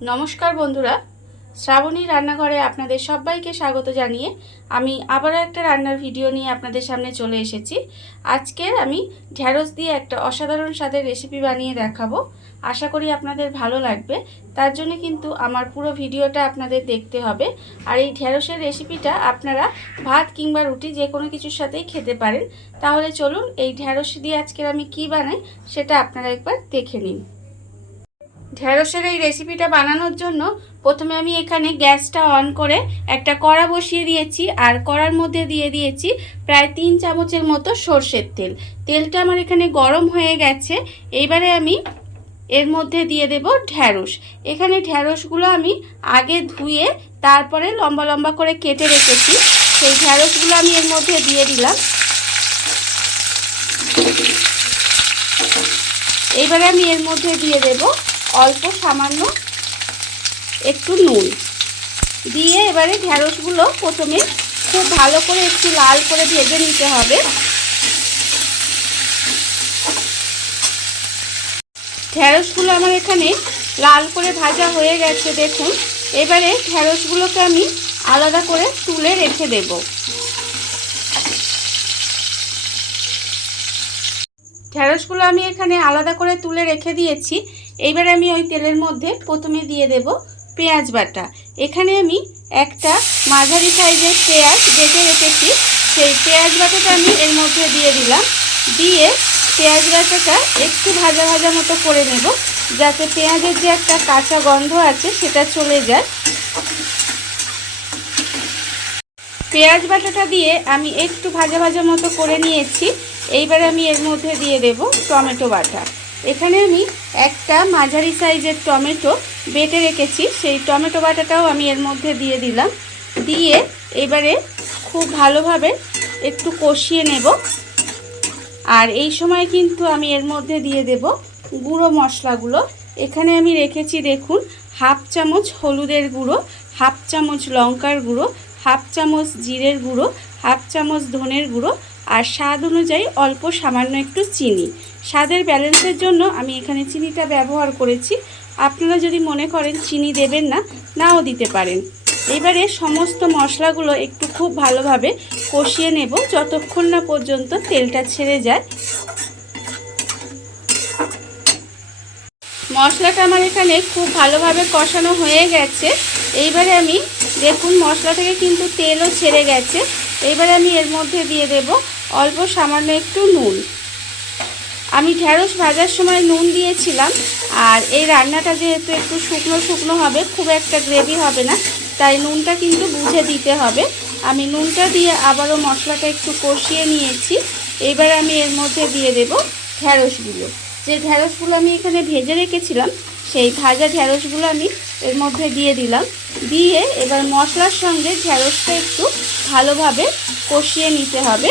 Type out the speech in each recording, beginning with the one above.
নমস্কার বন্ধুরা, শ্রাবণী রান্নাঘরে আপনাদের সবাইকে স্বাগত জানিয়ে আমি আবারও একটা রান্নার ভিডিও নিয়ে আপনাদের সামনে চলে এসেছি। আজকের আমি ঢ্যাঁড়স দিয়ে একটা অসাধারণ স্বাদের রেসিপি বানিয়ে দেখাবো। আশা করি আপনাদের ভালো লাগবে। তার জন্য কিন্তু আমার পুরো ভিডিওটা আপনাদের দেখতে হবে। আর এই ঢ্যাঁড়সের রেসিপিটা আপনারা ভাত কিংবা রুটি যে কোনো কিছুর সাথেই খেতে পারেন। তাহলে চলুন এই ঢ্যাঁড়স দিয়ে আজকের আমি কি বানাই সেটা আপনারা একবার দেখে নিন। ঢ্যাঁড়সের এই রেসিপিটা বানানোর জন্য প্রথমে আমি এখানে গ্যাসটা অন করে একটা কড়া বসিয়ে দিয়েছি, আর কড়ার মধ্যে দিয়ে দিয়েছি প্রায় 3 চামচের মতো সর্ষের তেল। তেলটা আমার এখানে গরম হয়ে গেছে। এইবারে আমি এর মধ্যে দিয়ে দেব ঢ্যাঁড়স। এখানে ঢ্যাঁড়সগুলো আমি আগে ধুয়ে তারপরে লম্বা লম্বা করে কেটে রেখেছি। সেই ঢ্যাঁড়সগুলো আমি এর মধ্যে দিয়ে দিলাম। এইবারে আমি এর মধ্যে দিয়ে দেব অল্প সামান্য একটু নুন দিয়ে এবারে ঢ্যাঁড়সগুলো প্রথমে খুব ভালো করে একটু লাল করে ভেজে নিতে হবে। ঢ্যাঁড়সগুলো আমার এখানে লাল করে ভাজা হয়ে গেছে, দেখুন। এবারে ঢ্যাঁড়সগুলোকে আমি আলাদা করে তুলে রেখে দেব। ঢ্যাঁড়সগুলো আমি এখানে আলাদা করে তুলে রেখে দিয়েছি। এইবার আমি ওই তেলের মধ্যে প্রথমে দিয়ে দেব পেঁয়াজ বাটা। এখানে আমি একটা মাঝারি সাইজের পেঁয়াজ কেটে রেখেছি, সেই পেঁয়াজ বাটাটা আমি এর মধ্যে দিয়ে দিলাম। দিয়ে পেঁয়াজ বাটাটা একটু ভাজা ভাজা মতো করে নেব, যাতে পেঁয়াজের যে একটা কাঁচা গন্ধ আছে সেটা চলে যায়। পেঁয়াজ বাটাটা দিয়ে আমি একটু ভাজা ভাজা মতো করে নিয়েছি। এইবারে আমি এর মধ্যে দিয়ে দেব টমেটো বাটা। এখানে আমি একটা মাঝারি সাইজের টমেটো বেটে রেখেছি, সেই টমেটো বাটাটাও আমি এর মধ্যে দিয়ে দিলাম। দিয়ে এবারে খুব ভালোভাবে একটু কষিয়ে নেব। আর এই সময় কিন্তু আমি এর মধ্যে দিয়ে দেব গুঁড়ো মশলাগুলো। এখানে আমি রেখেছি, দেখুন, হাফ চামচ হলুদের গুঁড়ো, হাফ চামচ লঙ্কার গুঁড়ো, হাফ চামচ জিরের গুঁড়ো, হাফ চামচ ধনের গুঁড়ো, আর স্বাদ অনুযায়ী অল্প সামান্য একটু চিনি। স্বাদের ব্যালেন্সের জন্য আমি এখানে চিনিটা ব্যবহার করেছি। আপনারা যদি মনে করেন চিনি দেবেন না, নাও দিতে পারেন। এবারে সমস্ত মশলাগুলো একটু খুব ভালোভাবে কষিয়ে নেব যতক্ষণ না পর্যন্ত তেলটা ছেড়ে যায়। মশলাটা আমার এখানে খুব ভালোভাবে কষানো হয়ে গেছে। এইবারে আমি, দেখুন, মশলা থেকে কিন্তু তেলও ছেড়ে গেছে। এইবারে আমি এর মধ্যে দিয়ে দেব অল্প সামান্য একটু নুন। আমি ঢ্যাঁড়স ভাজার সময় নুন দিয়েছিলাম, আর এই রান্নাটা যেহেতু একটু শুকনো শুকনো হবে, খুব একটা গ্রেভি হবে না, তাই নুনটা কিন্তু বুঝে দিতে হবে। আমি নুনটা দিয়ে আবারও মশলাটা একটু কষিয়ে নিয়েছি। এইবার আমি এর মধ্যে দিয়ে দেব ঢ্যাঁড়সগুলো। যে ঢ্যাঁড়সগুলো আমি এখানে ভেজে রেখেছিলাম, সেই ভাজা ঢ্যাঁড়সগুলো আমি এর মধ্যে দিয়ে দিলাম। দিয়ে এবার মশলার সঙ্গে ঢ্যাঁড়সটা একটু ভালোভাবে কষিয়ে নিতে হবে।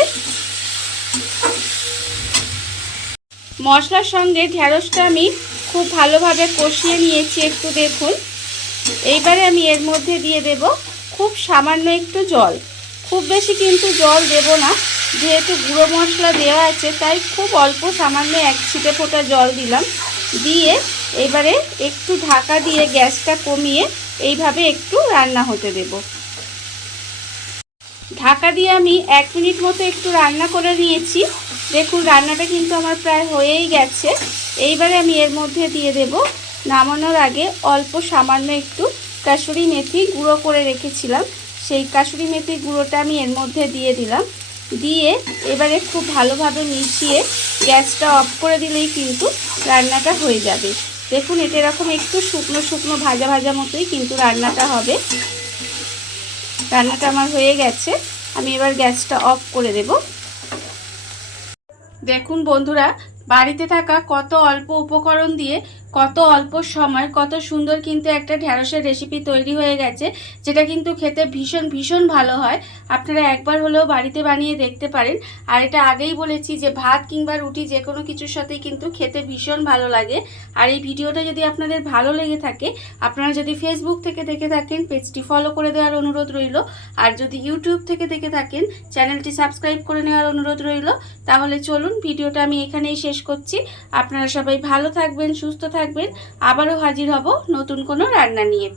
মশলার সঙ্গে ঢ্যাঁড়সটা আমি খুব ভালোভাবে কষিয়ে নিয়েছি, একটু দেখুন। এইবারে আমি এর মধ্যে দিয়ে দেব খুব সামান্য একটু জল। খুব বেশি কিন্তু জল দেব না, যেহেতু গুঁড়ো মশলা দেওয়া আছে, তাই খুব অল্প সামান্য এক ছিটে ফোঁটা জল দিলাম। দিয়ে এবারে একটু ঢাকা দিয়ে গ্যাসটা কমিয়ে এইভাবে একটু রান্না হতে দেব। ঢাকা দিয়ে আমি 1 মিনিট মতো একটু রান্না করে নিয়েছি। দেখুন, রান্নাটা কিন্তু আমার প্রায় হয়েই গেছে। এইবারে আমি এর মধ্যে দিয়ে দেব নামানোর আগে অল্প সামান্য একটু কাসুরি মেথি গুঁড়ো করে রেখেছিলাম, সেই কাসুরি মেথি গুঁড়োটা আমি এর মধ্যে দিয়ে দিলাম। দিয়ে এবারে খুব ভালোভাবে মিশিয়ে গ্যাসটা অফ করে দিলেই কিন্তু রান্নাটা হয়ে যাবে। দেখুন, এটা এরকম একটু শুকনো শুকনো ভাজা ভাজা মতোই কিন্তু রান্নাটা হবে। রান্নাটা আমার হয়ে গেছে, আমি এবার গ্যাসটা অফ করে দেব। দেখুন বন্ধুরা, বাড়িতে থাকা কত অল্প উপকরণ দিয়ে কত অল্প সময় কত সুন্দর কিন্তু একটা ঢ্যাঁড়সের রেসিপি তৈরি হয়ে গেছে, যেটা কিন্তু খেতে ভীষণ ভীষণ ভালো হয়। আপনারা একবার হলেও বাড়িতে বানিয়ে দেখতে পারেন। আর এটা আগেই বলেছি যে ভাত কিংবা রুটি যে কোনো কিছুর সাথেই কিন্তু খেতে ভীষণ ভালো লাগে। আর এই ভিডিওটা যদি আপনাদের ভালো লেগে থাকে, আপনারা যদি ফেসবুক থেকে দেখে থাকেন, পেজটি ফলো করে দেওয়ার অনুরোধ রইল। আর যদি ইউটিউব থেকে দেখে থাকেন, চ্যানেলটি সাবস্ক্রাইব করে নেওয়ার অনুরোধ রইল। তাহলে চলুন, ভিডিওটা আমি এখানেই শেষ করছি। আপনারা সবাই ভালো থাকবেন, সুস্থ থাকবেন। থাকবেন। আবারও হাজির হব নতুন কোনো রান্না নিয়ে।